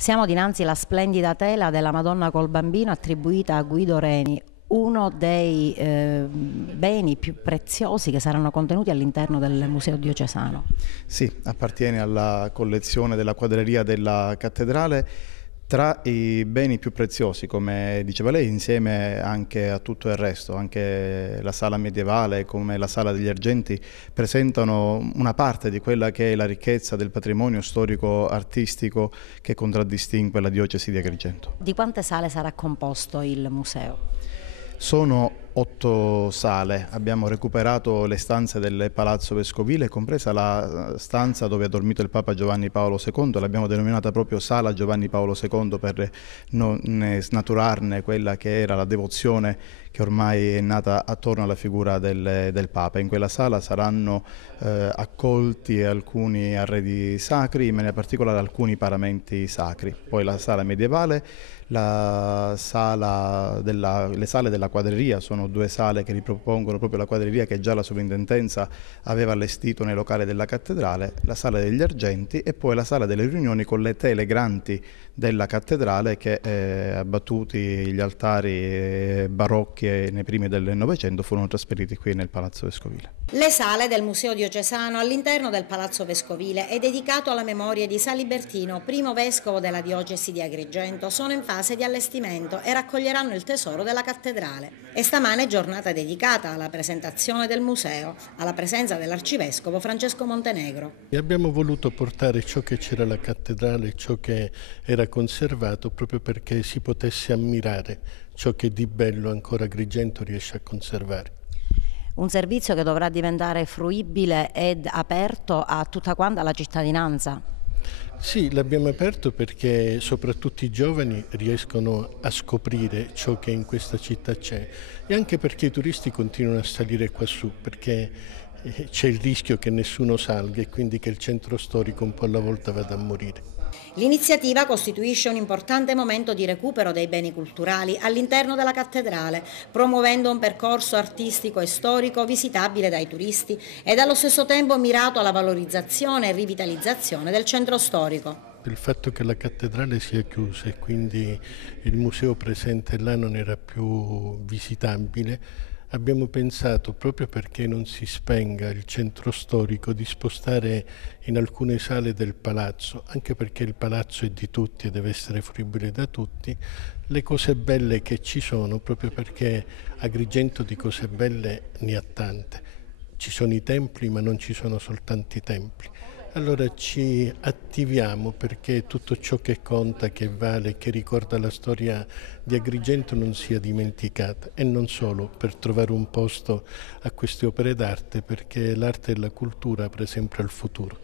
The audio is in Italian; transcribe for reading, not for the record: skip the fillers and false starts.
Siamo dinanzi alla splendida tela della Madonna col Bambino attribuita a Guido Reni, uno dei beni più preziosi che saranno contenuti all'interno del Museo Diocesano. Sì, appartiene alla collezione della quadreria della cattedrale, tra i beni più preziosi, come diceva lei, insieme anche a tutto il resto. Anche la sala medievale, come la sala degli argenti, presentano una parte di quella che è la ricchezza del patrimonio storico-artistico che contraddistingue la diocesi di Agrigento. Di quante sale sarà composto il museo? Sono 8 sale, abbiamo recuperato le stanze del Palazzo Vescovile, compresa la stanza dove ha dormito il Papa Giovanni Paolo II, l'abbiamo denominata proprio Sala Giovanni Paolo II per non snaturarne quella che era la devozione che ormai è nata attorno alla figura del Papa. In quella sala saranno accolti alcuni arredi sacri, in maniera particolare alcuni paramenti sacri. Poi la sala medievale, le sale della quadreria sono 2 sale che ripropongono proprio la quadreria che già la sovrintendenza aveva allestito nei locali della cattedrale, la sala degli argenti e poi la sala delle riunioni con le tele grandi della cattedrale che abbattuti gli altari barocchi nei primi del Novecento furono trasferiti qui nel Palazzo Vescovile. Le sale del Museo Diocesano all'interno del Palazzo Vescovile è dedicato alla memoria di San Libertino, primo vescovo della diocesi di Agrigento. Sono in fase di allestimento e raccoglieranno il tesoro della cattedrale. E stamane è giornata dedicata alla presentazione del museo, alla presenza dell'arcivescovo Francesco Montenegro. Abbiamo voluto portare ciò che c'era alla cattedrale, ciò che era conservato, proprio perché si potesse ammirare ciò che di bello ancora Agrigento riesce a conservare. Un servizio che dovrà diventare fruibile ed aperto a tutta quanta la cittadinanza. Sì, l'abbiamo aperto perché soprattutto i giovani riescono a scoprire ciò che in questa città c'è e anche perché i turisti continuano a salire quassù, perché c'è il rischio che nessuno salga e quindi che il centro storico un po' alla volta vada a morire. L'iniziativa costituisce un importante momento di recupero dei beni culturali all'interno della cattedrale, promuovendo un percorso artistico e storico visitabile dai turisti ed allo stesso tempo mirato alla valorizzazione e rivitalizzazione del centro storico. Il fatto che la cattedrale sia chiusa e quindi il museo presente là non era più visitabile, abbiamo pensato, proprio perché non si spenga il centro storico, di spostare in alcune sale del palazzo, anche perché il palazzo è di tutti e deve essere fruibile da tutti, le cose belle che ci sono, proprio perché Agrigento di cose belle ne ha tante. Ci sono i templi, ma non ci sono soltanto i templi. Allora ci attiviamo perché tutto ciò che conta, che vale, che ricorda la storia di Agrigento non sia dimenticata, e non solo per trovare un posto a queste opere d'arte, perché l'arte e la cultura apre sempre al futuro